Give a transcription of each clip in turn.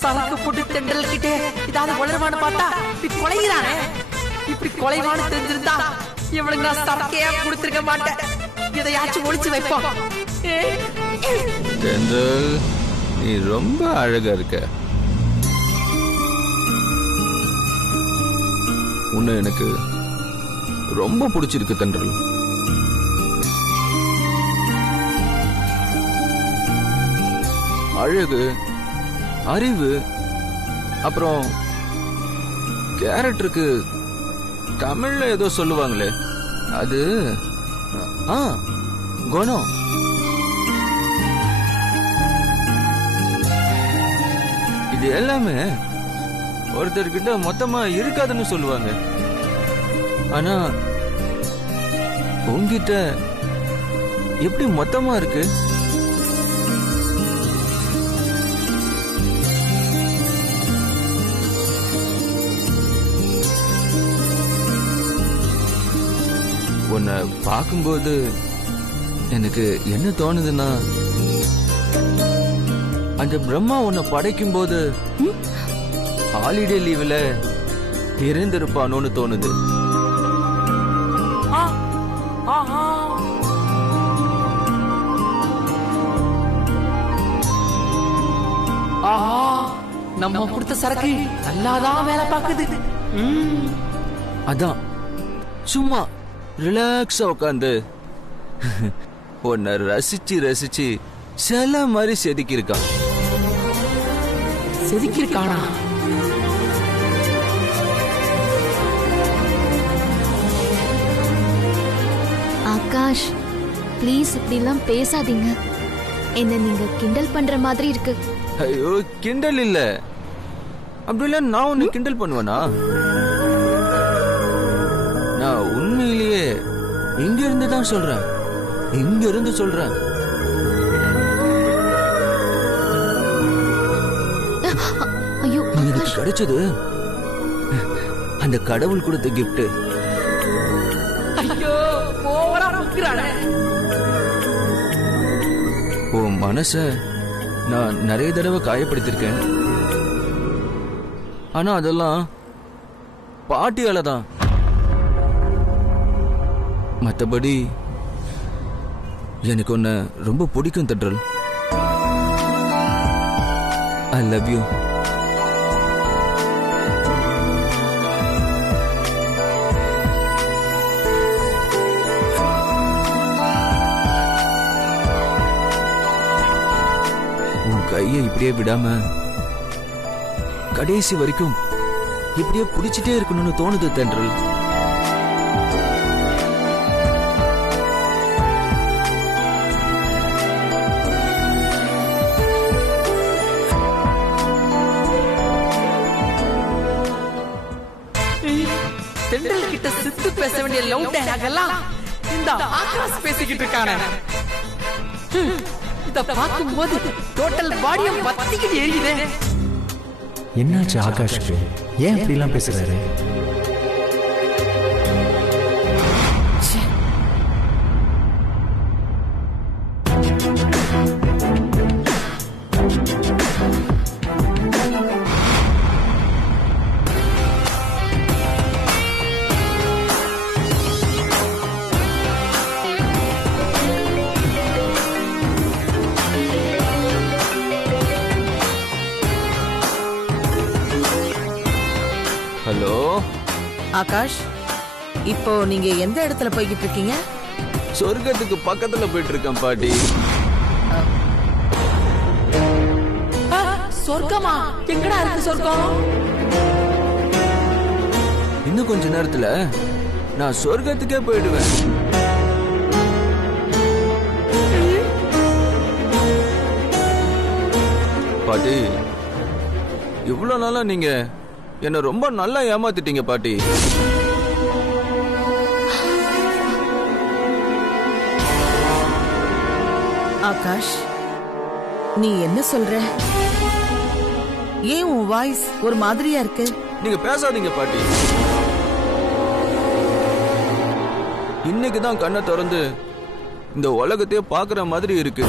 சரக்கு போட்டு தெண்டல் கிட்டே இதாவது வளருமானு பார்த்தா இப்படி கொலைகிறானே. இப்படி கொலைவானு தெரிஞ்சிருந்தா இவளுங்க சரக்கையா கொடுத்திருக்க மாட்டேன். இதையாச்சும் ஒளிச்சு வைப்போம். தென்றல், நீ ரொம்ப அழகா இருக்க. உன்னை எனக்கு ரொம்ப பிடிச்சிருக்கு தென்றல். அழகு, அறிவு, அப்புறம் கேரக்டருக்கு தமிழ்ல ஏதோ சொல்லுவாங்களே, அது குணம். இது எல்லாமே ஒருத்தர்கிட்ட மொத்தமா இருக்காதுன்னு சொல்லுவாங்க. ஆனா உன்கிட்ட எப்படி மொத்தமா இருக்கு? உன்னை பார்க்கும்போது எனக்கு என்ன தோணுதுன்னா, அந்த பிரம்மா உன்னை படைக்கும் போது ஹாலிடே லீவ்ல இருந்திருப்பானோன்னு தோணுது. நம்ம கொடுத்த சரக்கு நல்லாதான் வேலை பார்க்குது. அதான் சும்மா ரிலாக்ஸா உட்காந்து உன்னை ரசிச்சு ரசிச்சு சில மாதிரி செதுக்கியிருக்கான். செதுக்கியிருக்கானா? ஆகாஷ், ப்ளீஸ் இப்படிலாம் பேசாதீங்க. என்ன நீங்க கிண்டல் பண்ற மாதிரி இருக்கு. ஐயோ, கிண்டல் இல்ல. அப்படிலாம் நான் உன்னை கிண்டல் பண்ணுவேனா? நான் உண்மையிலேயே இங்க இருந்து தான் சொல்றேன். இங்க இருந்து சொல்றேன். ஐயோ, எனக்கு கிடைச்சது அந்த கடவுள் கொடுத்த கிஃப்ட். ஐயோ, ஓவரா முக்குறானே. உன் மனச நான் நிறைய தடவை காயப்படுத்திருக்கேன். ஆனா அதெல்லாம் பாட்டியால தான். மத்தபடி எனக்கு உன்னை ரொம்ப பிடிக்கும் தென்றல். I love you. உன் கையை இப்படியே விடாம கடைசி வரைக்கும் இப்படியே பிடிச்சிட்டே இருக்கணும்னு தோணுது தென்றல். தெண்டல் கிட்ட சித்து பேச வேண்டிய லவ் டயலாக் எல்லாம் இந்த ஆகாஷ் பேசிக்கிட்டு இருக்கானே. இத பாக்கும்போது டோட்டல் பாடியும் பத்திக்கிட்டு எரியுதே. என்னாச்சு ஆகாஷ்க்கு? ஏன் இப்படிலாம் பேசுறாரு? ஹலோ ஆகாஷ், இப்போ நீங்க எந்த இடத்துல போய்கிட்டு இருக்கீங்க? சொர்க்கத்துக்கு பக்கத்துல போயிட்டு இருக்கேன் பாட்டி. சொர்க்கமா? எங்கடா இருக்கு சொர்க்கம்? இன்னும் கொஞ்ச நேரத்துல நான் சொர்க்கத்துக்கே போயிடுவேன். பாட்டி, இவ்வளவு நாளா நீங்க என்ன ரொம்ப நல்லா ஏமாத்திட்டீங்க பாட்டி. ஆகாஷ், நீ என்ன சொல்ற? ஏன் உன் வாய்ஸ் ஒரு மாதிரியா இருக்கு? நீங்க பேசாதீங்க பாட்டி. இன்னைக்குதான் கண்ணை திறந்து இந்த உலகத்தையே பாக்குற மாதிரி இருக்கு.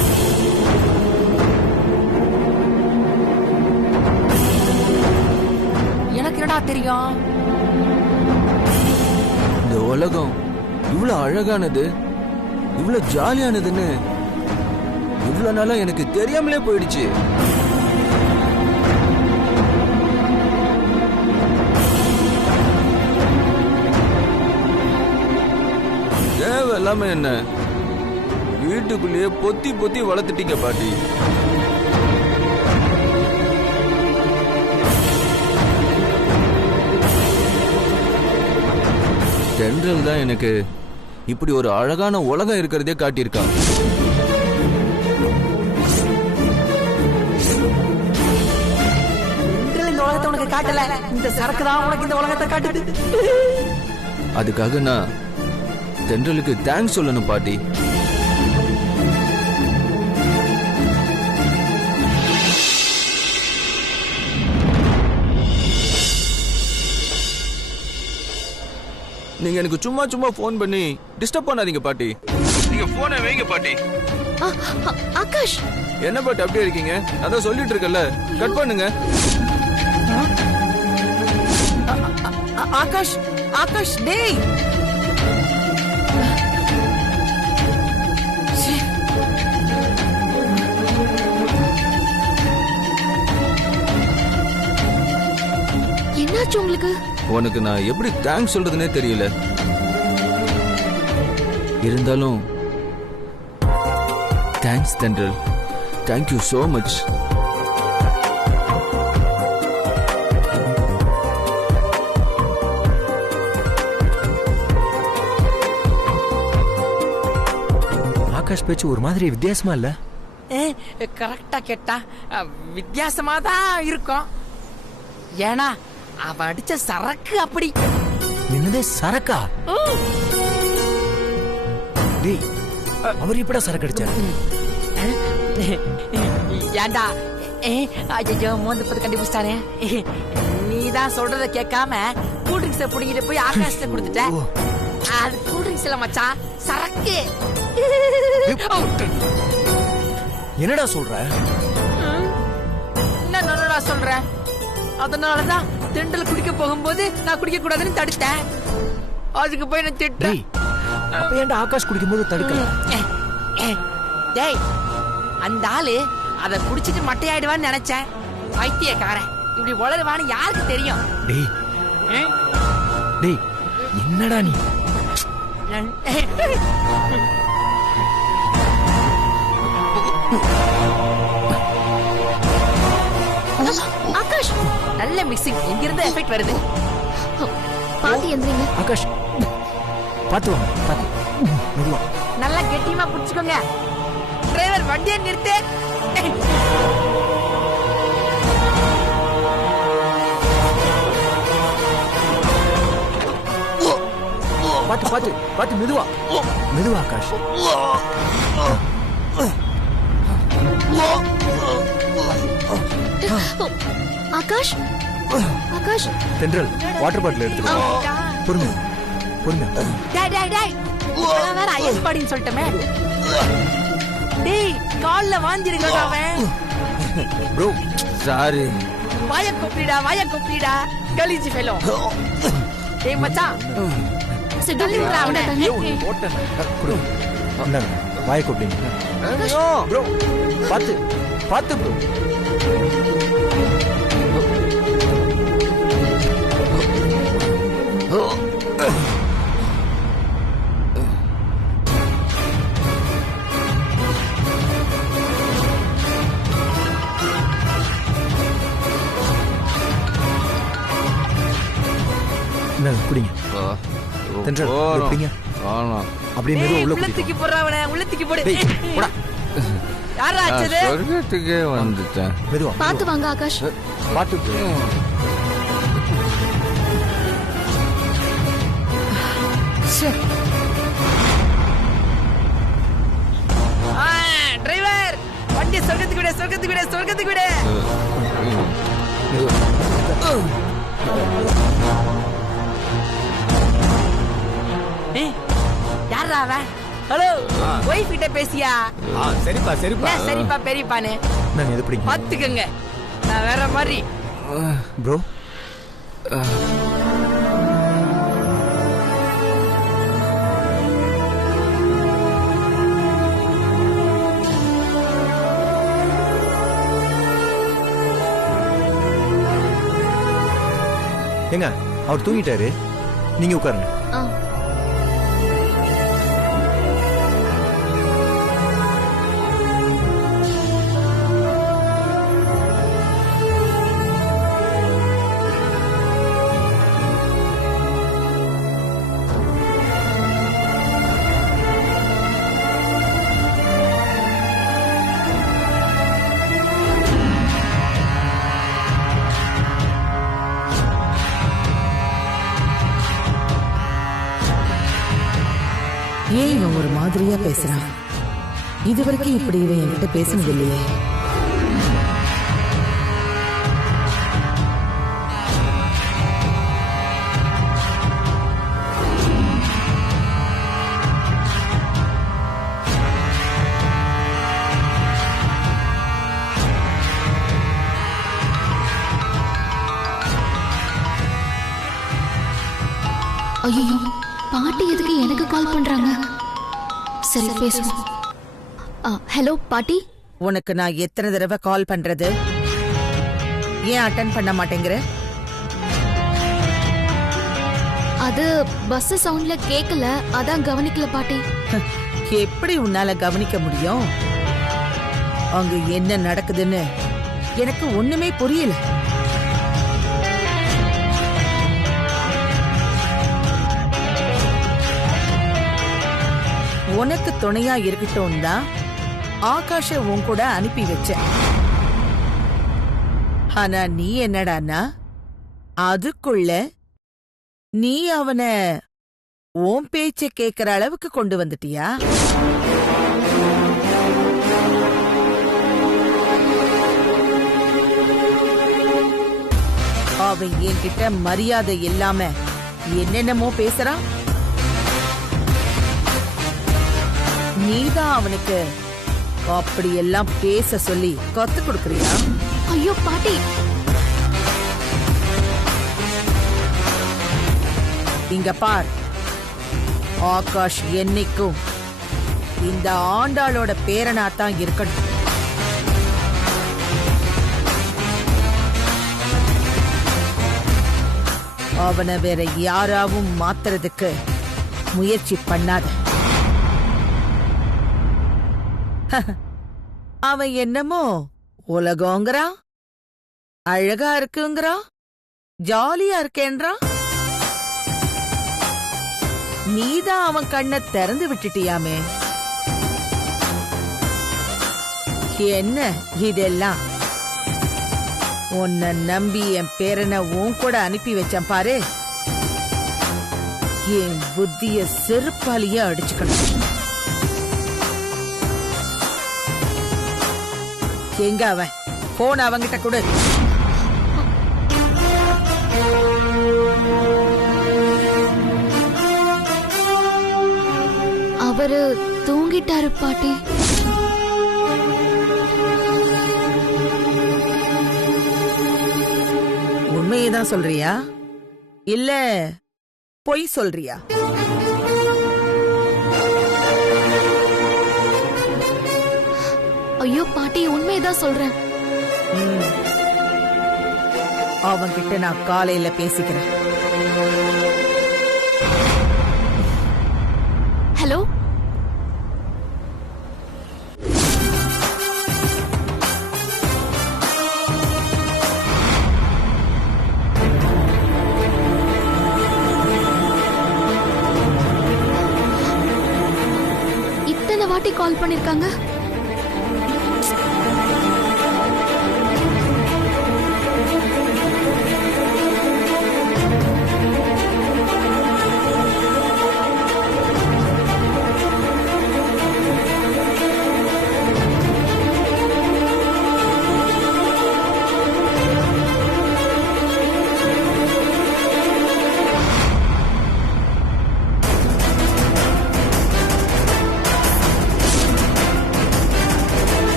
எப்படிடா தெரியும்? இந்த உலகம் இவ்வளவு அழகானது, இவ்வளவு ஜாலியானதுன்னு இவ்வளவு நாளா எனக்கு தெரியாமலே போயிடுச்சு. தேவையில்லாம என்ன வீட்டுக்குள்ளேயே பொத்தி பொத்தி வளர்த்துட்டீங்க பாட்டி. தென்றல் தான் எனக்கு இப்படி ஒரு அழகான உலகம் இருக்கிறதே காட்டியிருக்கான். இந்த உலகத்தை உனக்கு காட்டல, இந்த சரக்கு தான் உனக்கு இந்த உலகத்தை காட்டுது. அதுக்காக நான் தென்றலுக்கு தேங்க்ஸ் சொல்லணும் பாட்டி. நீங்க எனக்கு சும்மா சும்மா போன் பண்ணி டிஸ்டர்ப் பண்ணாதீங்க பாட்டி. நீங்க போனை வைங்க பாட்டி. ஆகாஷ், என்ன பாட்டி அப்படியே இருக்கீங்க? அதான் சொல்லிட்டு இருக்கல, கட் பண்ணுங்க. ஆகாஷ், ஆகாஷ், டேய். என்னாச்சு உங்களுக்கு? உனக்கு நான் எப்படி தேங்க்ஸ் சொல்றதுனே தெரியல. இருந்தாலும் தேங்க்ஸ் தென்றல். Thank you so much. Akash பேச்சு ஒரு மாதிரி வித்தியாசமா இல்ல? கரெக்டா கேட்டா வித்தியாசமா தான் இருக்கும். ஏன்னா அவன் அடிச்ச சரக்கு அப்படி. என்னதே சரக்கா? டேய், அவர் எப்படா சரக்கு அடிச்சாரு? ஏண்டா ஐயோ மோந்து பத்து கண்டுபிடிச்சானே. நீதான் சொல்றத கேட்காம கூல் ட்ரிங்க்ஸ புடிங்கிட்டு போய் ஆகாஷ்ல கொடுத்துட்ட. அது கூல் ட்ரிங்க்ஸ் இல்ல மச்சான், சரக்கு. என்னடா சொல்ற? என்னடா சொல்ற? அதனாலதான் தென்றல் குடிக்க போகும்போது நான் குடிக்க கூடாதுன்னு தடுத்தேன். அதுக்கு போய் நான் திட்டேன். அப்ப ஏன்டா ஆகாஷ் குடிக்கும்போது தடுக்கல? டேய், அந்த ஆளு அத குடிச்சிட்டு மட்டையாயிடுவான்னு நினைச்சேன். பைத்தியக்காரன், இப்படி வளருவான்னு யாருக்கு தெரியும்? டேய் டேய், என்னடா நீ? ஆகாஷ், நல்ல மிக்சிங். எங்க இருந்து எஃபெக்ட் வருது? பாத்து எந்திரீங்க. ஆகாஷ் பாத்து வாங்க, பாத்து மெதுவா. நல்லா கெட்டியமா புடிச்சுக்கோங்க. டிரைவர் வண்டியை நிறுத்து. பாத்து பாத்து பாத்து மெதுவா மெதுவா ஆகாஷ். ஆகாஷ், ஆகாஷ். தென்றல் வாட்டர் பாட்டில் எடுத்துக்கோ. பொறுமை பொறுமை. டேய் டேய் டேய், இப்பலாம் வேற ஐஸ் பாடின்னு சொல்லிட்டமே. டேய், கால்ல வாந்திருங்க அவன். Bro sorry. வாய கொப்பிடா கலிஜி ஃபெலோ. டேய் மச்சான், சிடுறா அவன. வாய கொப்பிடுங்க ப்ரோ. பாத்து பாத்து ப்ரோ. குடிங்க தென்றல், குடிங்க. அப்படியே மெதுவா உள்ள உள்ளத்துக்கு போறவனே, உள்ளத்துக்கு போடு. போடா. யாரா ஆச்சது? சொர்க்கத்துக்கே வந்துட்டேன். மெதுவா பாத்து வாங்க ஆகாஷ். பாத்து. டிரைவர், வண்டி சொர்க்கத்துக்கு விடு, சொர்க்கத்துக்கு விடு, சொர்க்கத்துக்கு விடு. யாரா அவன்? ஹலோ, வைஃப் கிட்ட பேசியா? சரிப்பா சரிப்பா சரிப்பா பெரியப்பானே. நான் எது பிடிக்கும் பாத்துக்கங்க, நான் வேற மாதிரி. ப்ரோ ஏங்க அவர் தூங்கிட்டாரு, நீங்க உட்காருங்க. ஆ. ஏன் இவன் ஒரு மாதிரியா பேசுறான்? இதுவரைக்கும் இப்படி இவன் என்கிட்ட பேசினது இல்லையே. ஐயோ, பாட்டி எதுக்கு எனக்கு கால் பண்றாங்க? சரி பேசுவோம். ஹலோ பாட்டி. உனக்கு நான் எத்தனை தடவை கால் பண்றது? ஏன் அட்டெண்ட் பண்ண மாட்டேங்கிற? அது பஸ் சவுண்ட்ல கேக்கல, அதான் கவனிக்கல பாட்டி. எப்படி உன்னால கவனிக்க முடியும்? அங்க என்ன நடக்குதுன்னு எனக்கு ஒண்ணுமே புரியல. உனக்கு துணையா இருக்கட்டும் தான் ஆகாஷ உன் கூட அனுப்பி வச்ச. ஆனா நீ என்னடான்னா அதுக்குள்ள நீ அவனை உன் பேச்ச கேக்குற அளவுக்கு கொண்டு வந்துட்டியா? அவன் என்கிட்ட மரியாதை இல்லாம என்னென்னமோ பேசுறான். நீதான் அவனுக்கு அப்படியெல்லாம் பேச சொல்லி கத்து கொடுக்கறியா? ஐயோ பாட்டி. இங்க பார், ஆகாஷ் என்னைக்கும் இந்த ஆண்டாளோட பேரனாத்தான் இருக்கணும். அவனை வேற யாராவும் மாத்துறதுக்கு முயற்சி பண்ணாத. அவன் என்னமோ உலகங்கிறான், அழகா இருக்குங்கிறான், ஜாலியா இருக்கேன்றான். நீதான் அவன் கண்ணை திறந்து விட்டுட்டியாமே. என்ன இதெல்லாம்? உன்னை நம்பி என் பேரனை உன் கூட அனுப்பி வச்சேன் பாரு. என் புத்திய செருப்பாலேயே அடிச்சுக்கணும். எங்க அவன்? போன் அவங்கிட்ட கொடு. அவரு தூங்கிட்டாரு பாட்டி. உண்மையேதான் சொல்றியா இல்ல பொய் சொல்றியா? ஐயோ பாட்டி, உண்மையதான் சொல்றேன். அவன்கிட்ட நான் காலையில பேசிக்கிறேன். ஹலோ. இத்தனை வாட்டி கால் பண்ணிருக்காங்க.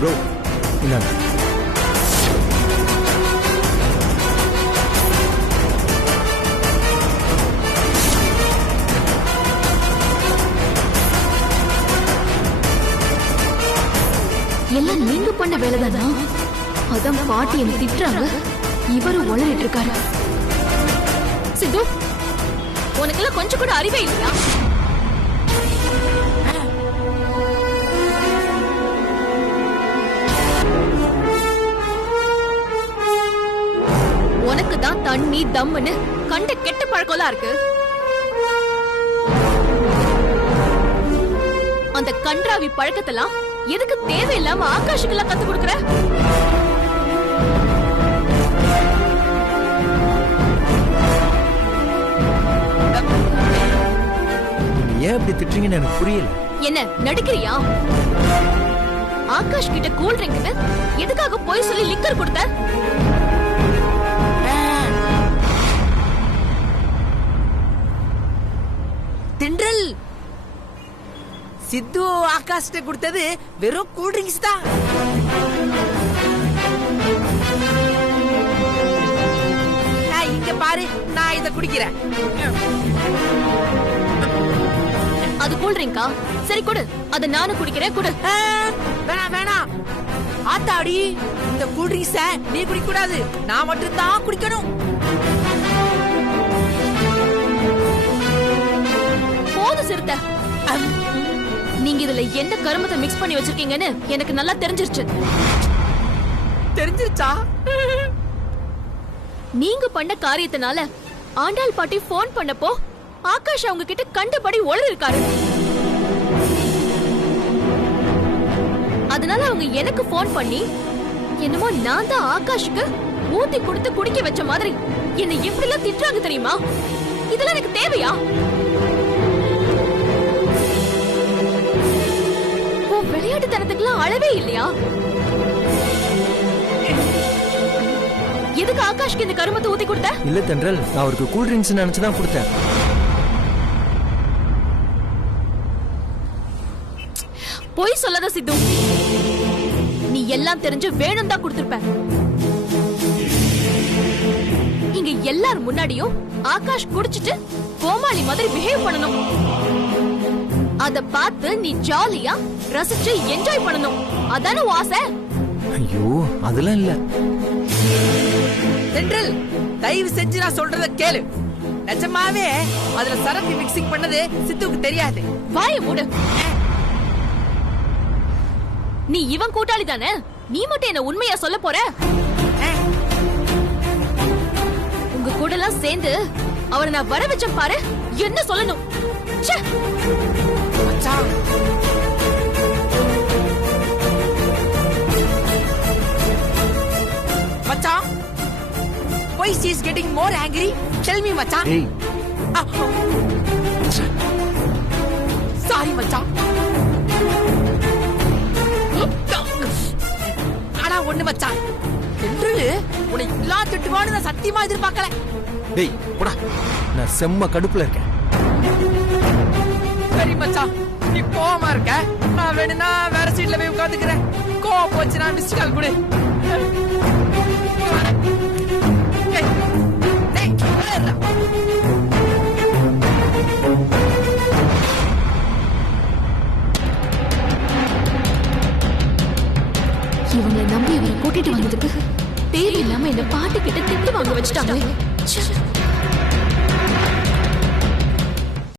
ப்ரோ இந்தாங்க. எல்லாம் நீங்க பண்ண வேலைதானா? அதான் பாட்டி என்ன திட்டுறாங்க, இவரும் உளறிட்டு இருக்காரு. சித்து, உனக்கெல்லாம் கொஞ்சம் கூட அறிவே இல்லையா? உனக்கு தான் தண்ணி தம்முன்னு கண்ட கெட்ட பழக்கம்லாம் இருக்கு. அந்த கன்றாவி பழக்கத்தெல்லாம் எதுக்கு தேவையில்லாம ஆகாஷுக்கெல்லாம் கத்து கொடுக்கற? ஏன் இப்படி திட்டுறீங்கன்னு எனக்கு புரியல. என்ன நடிக்கிறியா? ஆகாஷ் கிட்ட கூல் ட்ரிங்க்னு எதுக்காக போய் சொல்லி லிக்கர் கொடுத்த? தென்றல், சித்து ஆகாஷ் கொடுத்தது வெறும் கூல் ட்ரிங்க்ஸ் தான். இங்க பாரு, நான் இத குடிக்கிறேன். அது கூல் ட்ரிங்கா? சரி கொடு, அத நானும் குடிக்கிறேன். கொடு. வேணாம் வேணாம் ஆத்தாடி, இந்த கூல் ட்ரிங்க்ஸ நீ குடிக்க கூடாது, நான் மட்டும் தான் குடிக்கணும். போது சிறுத்தை, நீங்க இதுல எந்த கருமத்தை மிக்ஸ் பண்ணி வச்சிருக்கீங்கன்னு எனக்கு நல்லா தெரிஞ்சிருச்சு. தெரிஞ்சிருச்சா? நீங்க பண்ண காரியத்தினால ஆண்டாள் பாட்டி போன் பண்ணப்போ ஆகாஷ் அவங்க கிட்ட கண்டபடி ஒளறி இருக்காரு. அதனால அவங்க எனக்கு போன் பண்ணி என்னமோ நான் தான் ஆகாஷுக்கு ஊத்தி கொடுத்து குடிக்க வச்ச மாதிரி என்னை எப்படி எல்லாம் திட்டுறாங்க தெரியுமா? இதெல்லாம் எனக்கு தேவையா? உன் விளையாட்டுத்தனத்துக்குலாம் அளவே இல்லையா? எதுக்கு ஆகாஷ்க்கு இந்த கருமத்தை ஊத்தி கொடுத்த? இல்ல தென்றல், நான் அவருக்கு கூல் ட்ரிங்க்ஸ் நினைச்சுதான் கொடுத்தேன். பொய் சொல்லாத சித்து, நீ எல்லாம் தெரிஞ்சு வேணும் தான் கொடுத்திருப்ப. இங்க எல்லாரும் முன்னாடியும் ஆகாஷ் குடிச்சிட்டு கோமாளி மாதிரி பிஹேவ் பண்ணணும். அத பார்த்து நீ ஜாலியா ரசிச்சு என்ஜாய் பண்ணணும். அதான உன் ஆசை? ஐயோ அதெல்லாம் இல்ல. தென்றல், தயவு செஞ்சு நான் சொல்றத கேளு. நிஜமாவே அதுல சரக்கு மிக்சிங் பண்ணது சித்துவுக்கு தெரியாது. வாய மூடு. நீ இவன் கூட்டாளி தானே? நீ மட்டும் என்ன உண்மையா சொல்ல போற? உங்க கூட எல்லாம் சேர்ந்து அவரை நான் வர வச்சேன் பாரு, என்ன சொல்லணும்? ச்சே. மச்சான், மச்சான், why she is getting more angry? Tell me, மச்சான். ஏய், சாரி மச்சான். ஆனா ஒண்ணு மச்சான், தென்றல் உன்னை இல்லா திட்டுவான்னு நான் சத்தியமா எதிர்பார்க்கல. டேய் போடா, நான் செம்ம கடுப்புல இருக்கேன். சரி மச்சான், நீ கோவமா இருக்க, நான் வேணும்னா வேற சீட்ல போய் உட்காந்துக்கிறேன். கோவம் போச்சு, நான் மிஸ்ட் கால் கொடு. இவங்களை நம்பி இவரை கூட்டிட்டு வந்ததுக்கு தேவையில்லாம என்ன பாட்டு கிட்ட திட்டு வாங்க வச்சுட்டாங்களே. ச்சே.